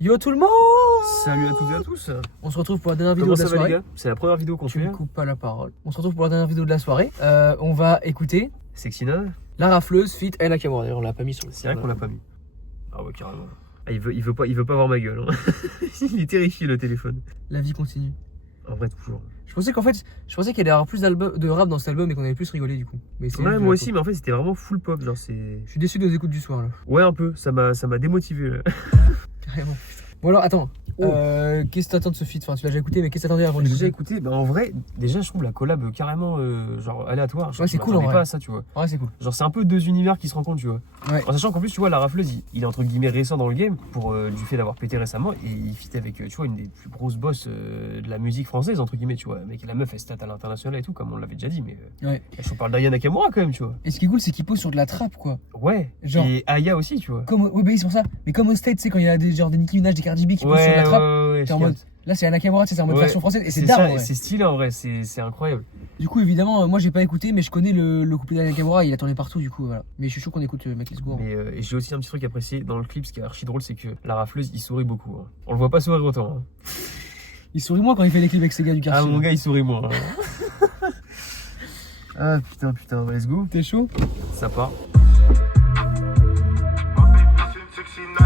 Yo tout le monde! Salut à toutes et à tous. On se retrouve pour la dernière vidéo Comment de la ça va soirée. les gars? C'est la première vidéo qu'on Tu fait. me coupes pas la parole. On se retrouve pour la dernière vidéo de la soirée. On va écouter Sexy Nana. La Rafleuse feat. Aya Nakamura. D'ailleurs on l'a pas mis sur le site. C'est vrai qu'on l'a pas mis. Ah ouais carrément. Ah, il veut pas voir ma gueule. Hein. Il est terrifié le téléphone. La vie continue. En vrai toujours. Je pensais qu'il allait y avoir plus de rap dans cet album et qu'on allait plus rigoler du coup. Mais c'est Ouais moi aussi mais en fait c'était vraiment full pop genre c'est. Je suis déçu de nos écoutes du soir là. Ouais un peu, ça m'a démotivé là. Carrément. Bon alors attends. Qu'est-ce que t'attends de ce feat? Enfin tu l'as déjà écouté mais qu'est-ce que t'attendais avant de J'ai déjà l'écouter? écouté, bah en vrai, déjà je trouve la collab carrément genre aléatoire. Ouais, c'est cool, en vrai. pas à ça, tu vois. Ouais c'est cool. Genre c'est un peu deux univers qui se rencontrent, tu vois. Ouais. En sachant qu'en plus, tu vois, la Rafleuse, il est entre guillemets récent dans le game pour du fait d'avoir pété récemment et il fit avec, tu vois, une des plus grosses boss de la musique française, entre guillemets, tu vois. Mec, la meuf, elle stat à l'international et tout, comme on l'avait déjà dit, mais Ouais. je parle d'Aya Nakamura quand même, tu vois. Et ce qui est cool c'est qu'il pose sur de la trappe quoi. Ouais. Genre- Et Aya aussi, tu vois. Comme oui bah c'est pour ça. Mais comme au State tu sais quand il y a des genre des Nicki Minaj, des Cardi B qui posent sur la trappe. T'es en mode. Là c'est Aya Nakamura, c'est en mode Ouais. version française et c'est ça, dingue. Ouais. c'est stylé en vrai, c'est incroyable. Du coup, évidemment, moi j'ai pas écouté, mais je connais le couplet d'Aya Nakamura, il a tourné partout, du coup, voilà. Mais je suis chaud qu'on écoute Mec Let's Go. Mais et j'ai aussi un petit truc apprécié dans le clip, ce qui est archi drôle, c'est que la Rafleuse, il sourit beaucoup. Hein. On le voit pas sourire autant. Hein. Il sourit moins quand il fait les clips avec ses gars du Ah quartier. mon gars, il sourit moins. Hein. Ah putain, let's go. T'es chaud? Ça part.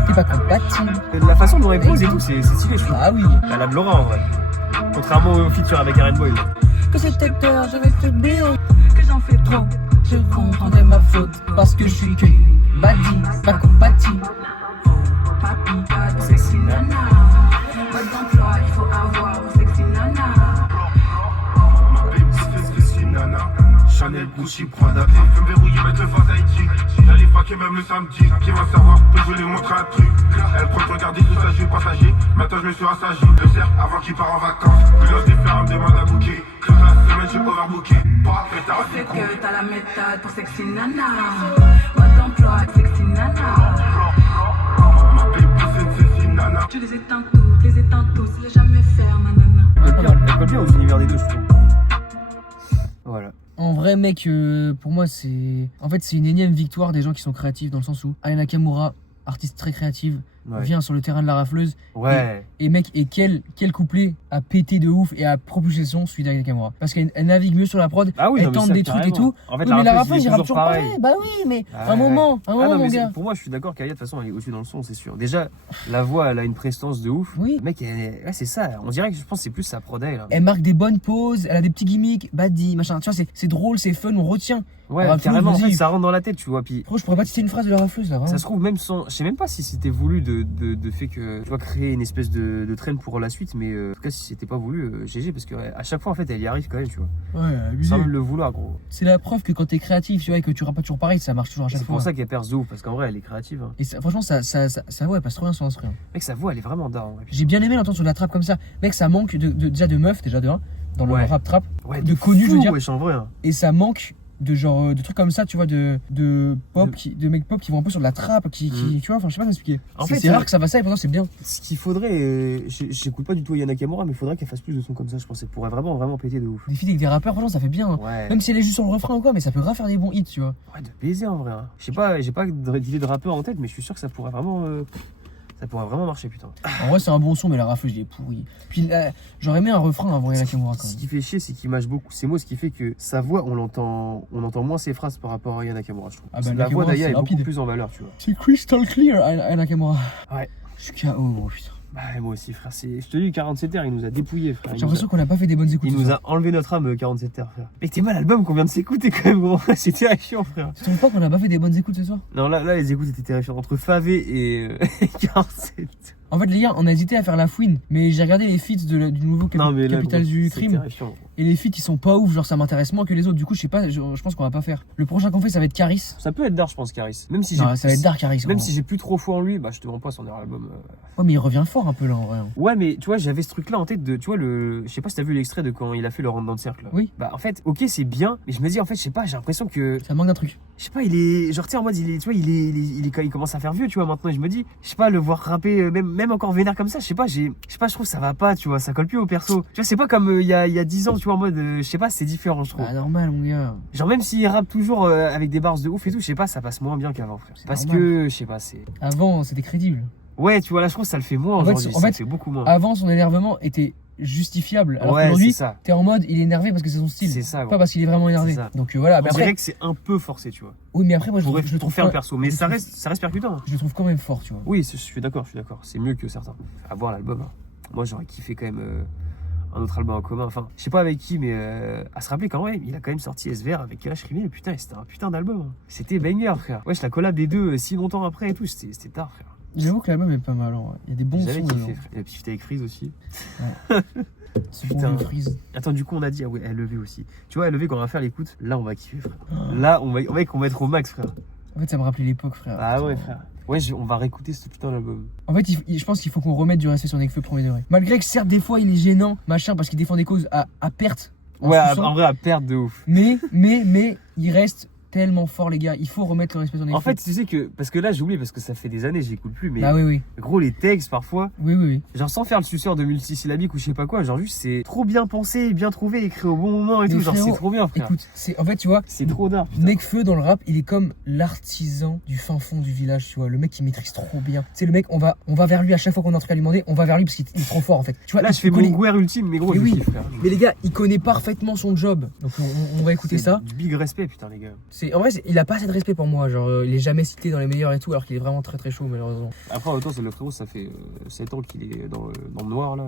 T'es pas compatible. La façon dont elle pose et tout, c'est stylé, je trouve. Ah oui. Elle a de l'aura en vrai. Contrairement au feature avec Aaron Boy. Que c'était peur, je vais te dire que j'en fais trop. Je comprendrai ma faute parce que je suis que badi, pas compatible. Sexy nana, mode d'emploi, il faut avoir sexy nana. Ma baby c'est sexy nana. Chanel, Gucci, Prada, parfum verrouillé, mettre le face Haïti. Elle est faquée même le samedi. Qui va savoir que je lui montre un truc. Elle compte regarder tout ça, je suis passager. Maintenant je me suis assagi. Le cerf avant qu'il part en vacances. Pilote des fermes, demande à bouquet. Que la semaine j'ai overbooké. Pas pétard, C'est c'est cool. que t'as la méthode pour sexy nana. Mode d'emploi, sexy nana. Ma baby c'est sexy nana. Tu les éteins toutes, les éteins tous, les jamais faire nanana. Elle colle bien aux univers des deux, je trouve. Voilà. En vrai, mec, pour moi, c'est. En fait, c'est une énième victoire des gens qui sont créatifs dans le sens où Aya Nakamura, artiste très créative, Ouais. vient sur le terrain de la Rafleuse. Ouais. Et mec, et quel couplet a pété de ouf et a propulsé son celui d'Aya Nakamura. Parce qu'elle navigue mieux sur la prod, Ah oui, elle non, mais tente ça, des trucs et carrément. tout. En fait, Oui, mais la Rafleuse, il il est rappe toujours toujours pareil. Bah oui, mais Ah, un moment, non, mais mon gars. pour moi, je suis d'accord qu'Aya, de toute façon, elle est au-dessus dans le son, c'est sûr. Déjà, la voix, elle a une prestance de ouf. Oui. Mec, ouais, c'est ça. On dirait que je pense que c'est plus sa prod à elle. Hein. Elle marque des bonnes pauses, elle a des petits gimmicks, badi, machin. Tu vois, c'est drôle, c'est fun, on retient. Ouais, Rafleuse, carrément, en vas-y. fait, ça rentre dans la tête, tu vois. Puis, Franchement, je pourrais pas citer une phrase de la Rafleuse là, vraiment. ça se trouve, même sans. Je sais même pas si c'était voulu de fait que. Tu vois, créer une espèce de traîne pour la suite, mais en tout cas, si c'était pas voulu, GG, parce que à chaque fois, en fait, elle y arrive quand même, tu vois. Ouais, abusé. Sans même le vouloir, gros. C'est la preuve que quand t'es créatif, tu vois, et que tu rappes pas toujours pareil, ça marche toujours à chaque C'est fois. pour ça qu'elle perce de ouf, parce qu'en vrai, elle est créative. Hein. Et ça, franchement, ça ouais, elle passe trop bien son instrument. Mec, sa voix, elle est vraiment d'art, en vrai. J'ai bien aimé l'entendre sur la trappe comme ça. Mec, ça manque déjà de meufs, déjà de 1, dans le Ouais. rap trap. Ouais, de connu, je veux dire. Wesh, en vrai. Hein. Et ça manque de genre de trucs comme ça, tu vois, de pop, de mecs pop qui vont un peu sur de la trappe, qui tu vois, enfin, je sais pas m'expliquer. En C'est fait, rare que ça va ça et pourtant c'est bien. Ce qu'il faudrait, j'écoute pas du tout Aya Nakamura, mais il faudrait qu'elle fasse plus de sons comme ça, je pense. Elle pourrait vraiment péter de ouf. Des feats avec des rappeurs, franchement, ça fait bien. Hein. Ouais. Même si elle est juste sur le refrain ou quoi, mais ça peut grave faire des bons hits, tu vois. Ouais, de baiser en vrai. Hein. Je sais pas, j'ai pas d'idée de rappeur en tête, mais je suis sûr que ça pourrait vraiment marcher, putain. En vrai, c'est un bon son, mais la Rafleuse, il est pourri. Puis là, j'aurais aimé un refrain avant Aya Nakamura quand Ce même. qui fait chier, c'est qu'il mâche beaucoup ses mots, ce qui fait que sa voix, on entend moins ses phrases par rapport à Aya Nakamura, je trouve. Ah bah, la voix Nakamura, d'Aya c'est est beaucoup rapide. plus en valeur, tu vois. C'est crystal clear, Aya Nakamura. Ouais. Je suis KO, gros, putain. Bah, moi aussi, frère. Je te dis, 47R, il nous a dépouillé, frère. J'ai l'impression qu'on a pas fait des bonnes écoutes. Il ce nous soir. a enlevé notre âme, 47R, frère. Mec, t'es mal l'album qu'on vient de s'écouter quand même, gros. C'est terrifiant, frère. Tu trouves pas qu'on a pas fait des bonnes écoutes ce soir? Non, là, les écoutes étaient terrifiantes. Entre Favé et 47. En fait, les gars, on a hésité à faire la fouine, mais j'ai regardé les feats du nouveau Non, mais là, Capital gros, du c'est Crime. terrifiant. Et les feats, ils sont pas ouf, genre ça m'intéresse moins que les autres. Du coup, je sais pas, je pense qu'on va pas faire. Le prochain qu'on fait, ça va être Caris. Ça peut être dark, je pense, Caris. Même si Non, ça va être Dark Caris. Même gros. si j'ai plus trop foi en lui, bah je te mens pas son dernier album. Ouais, mais il revient fort un peu là en vrai. Ouais, mais tu vois, j'avais ce truc là en tête de, tu vois, je sais pas si t'as vu l'extrait de quand il a fait le rentre dans le cercle. Là. Oui. Bah en fait, ok, c'est bien, mais je me dis en fait, je sais pas, j'ai l'impression que, Ça manque d'un truc. je sais pas, il est, genre tu sais en mode, il est, tu vois, il commence à faire vieux, tu vois, maintenant. Et je me dis, je sais pas, le voir rapper, même encore vénère comme ça, je sais pas, je trouve que ça va pas, tu vois, ça colle plus au perso. Tu vois, c'est pas comme il y a 10 ans, tu vois, en mode, je sais pas, c'est différent, je trouve. Ah, normal, mon gars. Genre même s'il rappe toujours avec des bars de ouf et tout, je sais pas, ça passe moins bien qu'avant, frère. C'est Parce normal. que, je sais pas, c'est. Avant, c'était crédible. Ouais, tu vois, là, je trouve que ça le fait moins En fait, aujourd'hui. en Ça fait, le fait beaucoup moins. Avant, son énervement était justifiable. Alors Ouais, c'est qu'aujourd'hui, ça. t'es en mode, il est énervé parce que c'est son style. C'est ça, Pas gros. parce qu'il est vraiment énervé. C'est ça. Donc voilà. Mais On après, dirait que c'est un peu forcé, tu vois. oui, mais après, moi, je Pour, le trouve pour faire le quand- perso. Mais je ça trouve- reste percutant. Je le trouve quand même fort, tu vois. Oui, je suis d'accord, C'est mieux que certains. À voir l'album. Hein. Moi, j'aurais kiffé quand même un autre album en commun. Enfin, je sais pas avec qui, mais à se rappeler quand même, il a quand même sorti SVR avec Kalash Criminel. Putain, c'était un putain d'album. Hein. C'était banger, frère. Wesh, la collab des deux si longtemps après et tout, c'était tard, frère. J'avoue que l'album est pas mal. Ouais. Il y a des bons J'avais sons. kiffé, dedans. frère. Et puis, c'était avec Freeze aussi. C'est bon, Putain. le freeze. Attends, du coup, on a dit, ah ouais, LEV aussi. Tu vois, LEV, quand on va faire l'écoute, là, on va kiffer, frère. Ah. Là, on va être au max, frère. En fait, ça me rappelait l'époque, frère. Ah ouais, Putain. frère. Ouais, on va réécouter ce putain d'album. En fait, je pense qu'il faut qu'on remette du respect sur Nekfeu premier degré. Malgré que certes, des fois, il est gênant, machin, parce qu'il défend des causes à perte. Ouais, suçant. en vrai, à perte de ouf. Mais, il reste tellement fort, les gars. Il faut remettre le respect sur Nekfeu. En fait, tu sais que, parce que là, j'ai oublié, parce que ça fait des années, j'écoute plus, mais ah oui, oui. gros, les textes, parfois, Oui. genre sans faire le suceur de multisyllabique ou je sais pas quoi, genre juste, c'est trop bien pensé, bien trouvé, écrit au bon moment et Mais tout, genre frérot, c'est trop bien, frère. Écoute, en fait, tu vois, C'est trop d'art, putain. Nekfeu dans le rap, il est comme l'artisan du fin fond du village, tu vois. Le mec qui maîtrise trop bien. C'est le mec, on va vers lui à chaque fois qu'on a un truc à lui demander, on va vers lui parce qu'il est trop fort en fait. Tu vois, Là, je il fais mon connaît- guerre ultime, mais gros, Mais je oui. kiffe, frère. Mais les gars, il connaît parfaitement son job. Donc on va écouter C'est ça. Du big respect, putain, les gars. En vrai, il a pas assez de respect pour moi. Genre, il est jamais cité dans les meilleurs et tout, alors qu'il est vraiment très très chaud, malheureusement. Après, en même temps, c'est le frérot, ça fait 7 ans qu'il est dans le noir, là.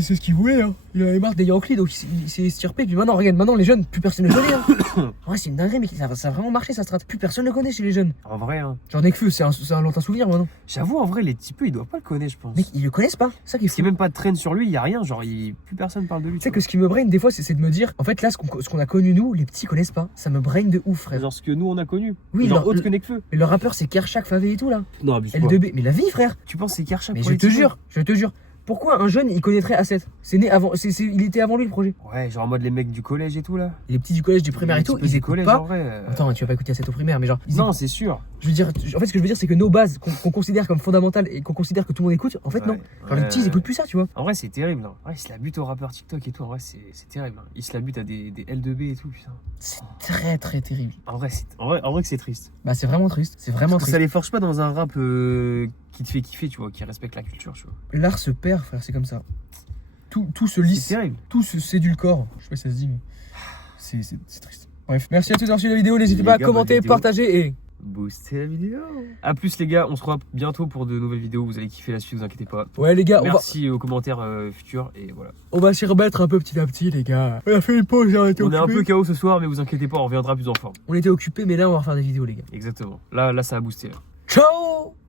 c'est ce qu'il voulait, hein. Il avait marre des Yankees, donc il s'est estirpé. Puis maintenant, les jeunes, plus personne ne connaît. Hein. En vrai, c'est une dinguerie, mais ça a vraiment marché, sa strat. Plus personne ne connaît chez les jeunes. En vrai, hein. Genre, Nekfeu, c'est un lointain souvenir maintenant. J'avoue, en vrai, les petits peu, ils doivent pas le connaître, je pense. Mec, ils le connaissent pas. C'est ça qui est Parce qu'il fou. n'y a même pas de traîne sur lui, il y a rien, genre, plus personne parle de lui. Tu sais que ce qui me brain des fois, c'est de me dire, en fait, là, ce qu'on a connu nous, les petits connaissent pas. Ça me brain de ouf, frère. Genre ce que nous, on a connu. Oui, genre leur- autre que Nekfeu. Et le rappeur, c'est Kershak, Favé et tout, là. Non, abuse pas. L2B. Mais la vie, frère. Tu penses que c'est Kershak Mais pour je les te petits jure. Pourquoi un jeune, il connaîtrait A7? C'est né avant, il était avant lui, le projet. Ouais, genre en mode les mecs du collège et tout, là. Et les petits du collège, du primaire et Les tout, petits peu ils du écoutent collège, pas. en vrai. Attends, tu vas pas écouter A7 au primaire, mais genre, Non, c'est sûr. je veux dire, en fait, ce que je veux dire, c'est que nos bases qu'on considère comme fondamentales et qu'on considère que tout le monde écoute, en fait, non. Ouais, Genre, les ouais, petits, ils écoutent plus ça, tu vois. En vrai, c'est terrible. Hein. Ouais, ils se la butent aux rappeurs TikTok et tout. En vrai, c'est terrible. Hein. Ils se la butent à des L2B et tout, putain. C'est très, très terrible. En vrai, que c'est triste. Bah, c'est vraiment triste. C'est vraiment Parce que triste. ça les force pas dans un rap qui te fait kiffer, tu vois, qui respecte la culture, tu vois. L'art se perd, frère, c'est comme ça. Tout se lisse. C'est terrible. Tout se sédulcore. Je sais pas si ça se dit, mais c'est triste. Bref, merci à tous d'avoir suivi la vidéo. N'hésitez Les pas à gars, commenter, bonne vidéo. partager et. Booster la vidéo. A plus, les gars. On se revoit bientôt pour de nouvelles vidéos. Vous allez kiffer la suite, vous inquiétez pas. Ouais, les gars, Merci aux commentaires futurs. Et voilà. on va s'y remettre un peu petit à petit, les gars. On a fait une pause, on était On est un occupés. peu KO ce soir, mais vous inquiétez pas, on reviendra plus en forme. On était occupés, mais là, on va refaire des vidéos, les gars. Exactement. Là, ça a boosté. Là. Ciao!